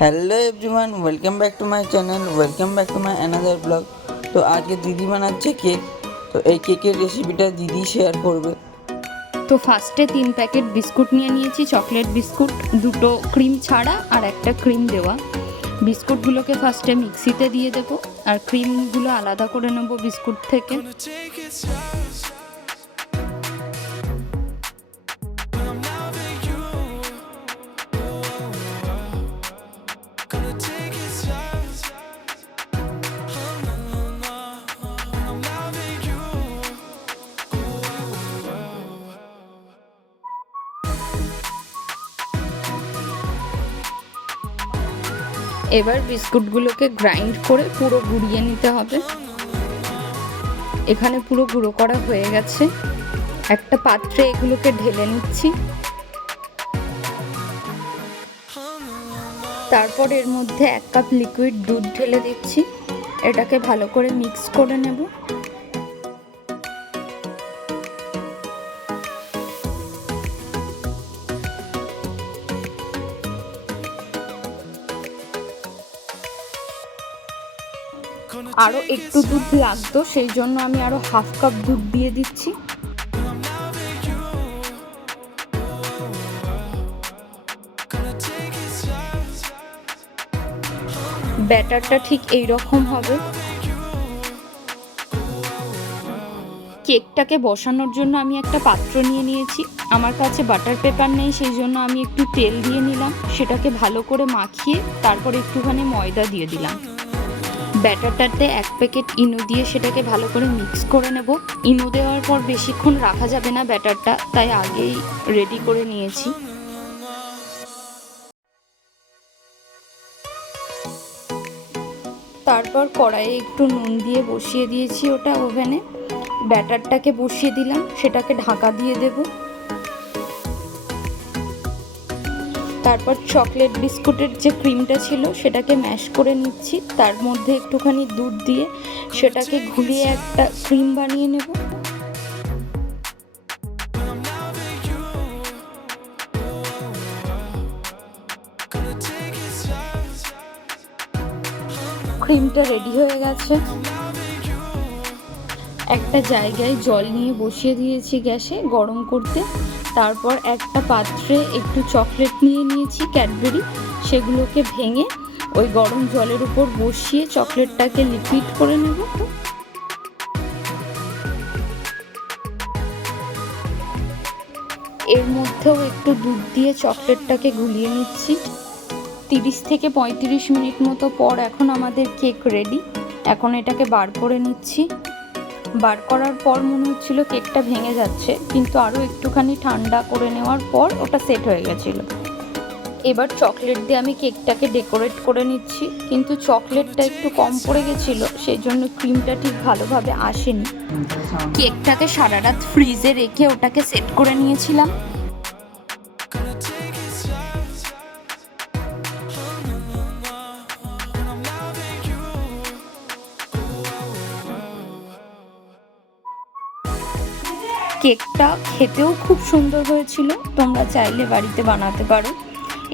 Hello everyone, welcome back to my channel, welcome back to my another blog. तो आज के दीदी बनाচ্ছে cake. তো এই কেকের রেসিপিটা দিদি শেয়ার করবে। তো ফার্স্টে 3 প্যাকেট বিস্কুট নিয়ে নিয়েছি, চকলেট বিস্কুট, দুটো ক্রিম ছাড়া আর একটা ক্রিম দেওয়া। বিস্কুটগুলোকে ফার্স্টে মিক্সিতে দিয়ে দেবো আর ক্রিমগুলো আলাদা করে নেবো বিস্কুট থেকে। এবার বিস্কুটগুলোকে গ্রাইন্ড করে পুরো গুঁড়িয়ে নিতে হবে। এখানে পুরো গুঁড়ো করা হয়ে গেছে। একটা পাত্রে এগুলোকে ঢেলে নিচ্ছি। তারপর এর মধ্যে 1 কাপ লিকুইড দুধ ঢেলে দিচ্ছি। এটাকে ভালো করে মিক্স করে নেব। আরও একটু দুধ লাগতো, সেই জন্য আমি আরও 1/2 কাপ দুধ দিয়ে দিচ্ছি। ব্যাটারটা ঠিক এই রকম হবে। কেকটাকে বসানোর জন্য আমি একটা পাত্র নিয়ে নিয়েছি। আমার কাছে বাটার পেপার নেই, সেই জন্য আমি একটু তেল দিয়ে নিলাম। সেটাকে ভালো করে মাখিয়ে তারপর একটুখানি ময়দা দিয়ে দিলাম। ব্যাটারটাতে 1 প্যাকেট ইনো দিয়ে সেটাকে ভালো করে মিক্স করে নেব। ইনো দেওয়ার পর বেশিক্ষণ রাখা যাবে না ব্যাটারটা, তাই আগেই রেডি করে নিয়েছি। তারপর কড়াইয়ে একটু নুন দিয়ে বসিয়ে দিয়েছি ওটা ওভেনে। ব্যাটারটাকে বসিয়ে দিলাম, সেটাকে ঢাকা দিয়ে দেব। তারপর চকলেট বিস্কুটের যে ক্রিমটা ছিল সেটাকে ম্যাশ করে নিচ্ছি। তার মধ্যে একটুখানি দুধ দিয়ে সেটাকে ঘুলিয়ে একটা ক্রিম বানিয়ে নেব। ক্রিমটা রেডি হয়ে গেছে। একটা জায়গায় জল নিয়ে বসিয়ে দিয়েছি গ্যাসে গরম করতে। তারপর একটা পাত্রে একটু চকলেট নিয়ে নিয়েছি ক্যাডবেরি, সেগুলোকে ভেঙে ওই গরম জলের উপর বসিয়ে চকলেটটাকে লিকুইড করে নেব। এর মধ্যেও একটু দুধ দিয়ে চকলেটটাকে গুলিয়ে নিচ্ছি। 30 থেকে 35 মিনিট মতো পর এখন আমাদের কেক রেডি। এখন এটাকে বার করে নিচ্ছি। বার করার পর মনে হচ্ছিল কেকটা ভেঙে যাচ্ছে, কিন্তু আরও একটুখানি ঠান্ডা করে নেওয়ার পর ওটা সেট হয়ে গেছিলো। এবার চকলেট দিয়ে আমি কেকটাকে ডেকোরেট করে নিচ্ছি, কিন্তু চকলেটটা একটু কম পড়ে গেছিলো, সেই জন্য ক্রিমটা ঠিক ভালোভাবে আসেনি। কেকটাকে সারা রাত ফ্রিজে রেখে ওটাকে সেট করে নিয়েছিলাম। কেকটা খেতেও খুব সুন্দর হয়েছিল। তোমরা চাইলে বাড়িতে বানাতে পারো।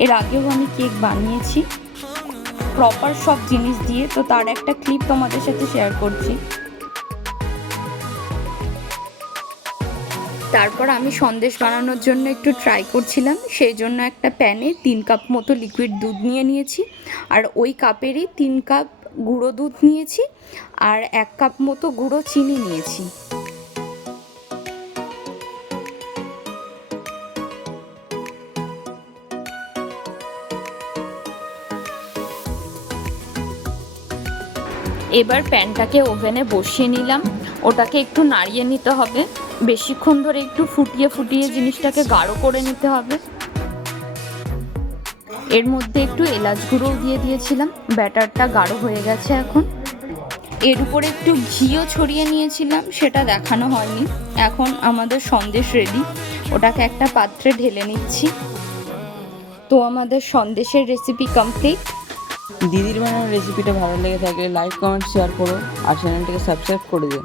এর আগেও আমি কেক বানিয়েছি প্রপার সব জিনিস দিয়ে, তো তার একটা ক্লিপ তোমাদের সাথে শেয়ার করছি। তারপর আমি সন্দেশ বানানোর জন্য একটু ট্রাই করছিলাম, সেই জন্য একটা প্যানে 3 কাপ মতো লিকুইড দুধ নিয়ে নিয়েছি, আর ওই কাপেরই 3 কাপ গুঁড়ো দুধ নিয়েছি, আর 1 কাপ মতো গুঁড়ো চিনি নিয়েছি। এবার প্যানটাকে ওভেনে বসিয়ে নিলাম। ওটাকে একটু নাড়িয়ে নিতে হবে, বেশিক্ষণ ধরে একটু ফুটিয়ে ফুটিয়ে জিনিসটাকে গাঢ় করে নিতে হবে। এর মধ্যে একটু এলাচ গুঁড়োও দিয়ে দিয়েছিলাম। ব্যাটারটা গাঢ় হয়ে গেছে এখন। এর উপরে একটু ঘিও ছড়িয়ে নিয়েছিলাম, সেটা দেখানো হয়নি। এখন আমাদের সন্দেশ রেডি। ওটাকে একটা পাত্রে ঢেলে নিচ্ছি। তো আমাদের সন্দেশের রেসিপি কমপ্লিট। দিদির বানানোর রেসিপিটা ভালো লেগে থাকলে লাইক, কমেন্ট, শেয়ার করো আর চ্যানেলটিকে সাবস্ক্রাইব করে দিও।